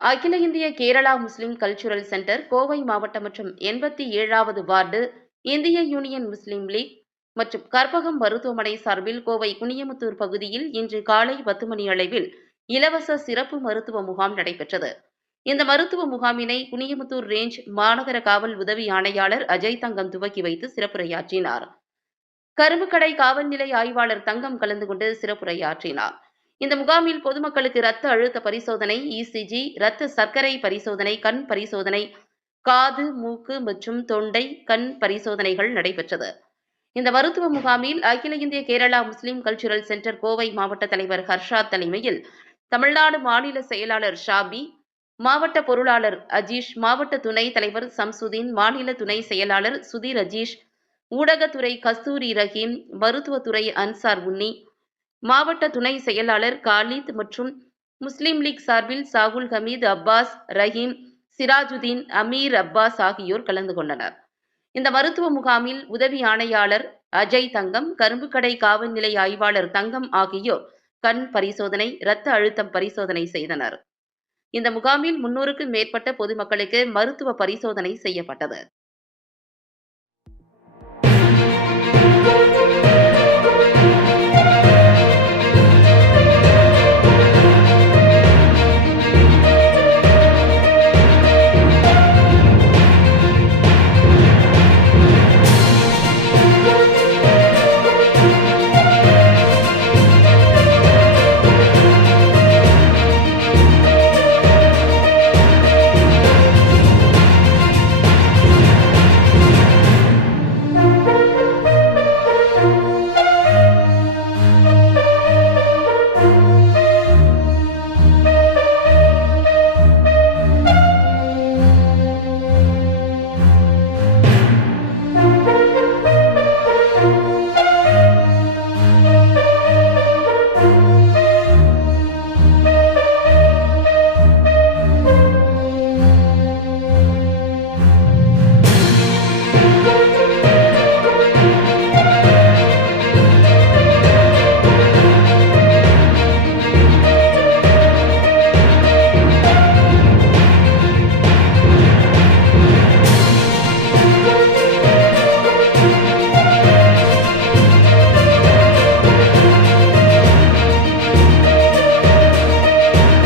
அகில இந்திய கேரளா முஸ்லிம் cultural centre Kovai மாவட்டம் மற்றும் 87வது வார்டு இந்திய யூனியன் முஸ்லிம் லீக் மற்றும் கற்பகம் மருத்துவமனை சார்பில் கோவை குனியமுத்தூர் பகுதியில் இன்று காலை 10 மணி அளவில் இலவச சிறப்பு மருத்துவ முகாம் நடைபெற்றது. இந்த மருத்துவ முகாமினை குனியமுத்தூர் ரேஞ்ச் மாநகர காவல் உதவி ஆணையாளர் அஜய் தங்கம் துவக்கி வைத்து சிறப்புரையாற்றினார். கரும்புக்கடை காவல் நிலைய ஆய்வாளர் தங்கம் கலந்து கொண்டு சிறப்புரையாற்றினார். இந்த முகாமில் பொதுமக்களுக்கு இரத்த அழுத்த பரிசோதனை, இசிஜி, இரத்த சர்க்கரை பரிசோதனை, கண் பரிசோதனை, காது, மூக்கு மற்றும் தொண்டை, கண் பரிசோதனைகள் நடைபெற்றது. இந்த மருத்துவ முகாமில் அகில இந்திய கேரளா முஸ்லிம் கல்ச்சுரல் சென்டர் கோவை மாவட்ட தலைவர் ஹர்ஷாத் தலைமையில் தமிழ்நாடு மாநில செயலாளர் ஷாபி, மாவட்ட பொருளாளர் அஜீஷ், மாவட்ட துணை தலைவர் சம்சுதீன், மாநில துணை செயலாளர் சுதீர் அஜீஷ், ஊடகத்துறை கஸ்தூரி ரஹீம், மருத்துவத்துறை அன்சார் உன்னி, மாவட்ட துணை செயலாளர் காலித் மற்றும் முஸ்லிம் லீக் சார்பில் சாகுல் ஹமீத், அப்பாஸ், ரஹீம், சிராஜுதீன், அமீர் அப்பாஸ் ஆகியோர் கலந்து கொண்டனர். இந்த மருத்துவ முகாமில் உதவி ஆணையாளர் அஜய் தங்கம், கரும்புக்கடை காவல் நிலைய ஆய்வாளர் தங்கம் ஆகியோர் கண் பரிசோதனை, இரத்த அழுத்தம் பரிசோதனை செய்தனர். இந்த முகாமில் 300க்கும் மேற்பட்ட பொதுமக்களுக்கு மருத்துவ பரிசோதனை செய்யப்பட்டது.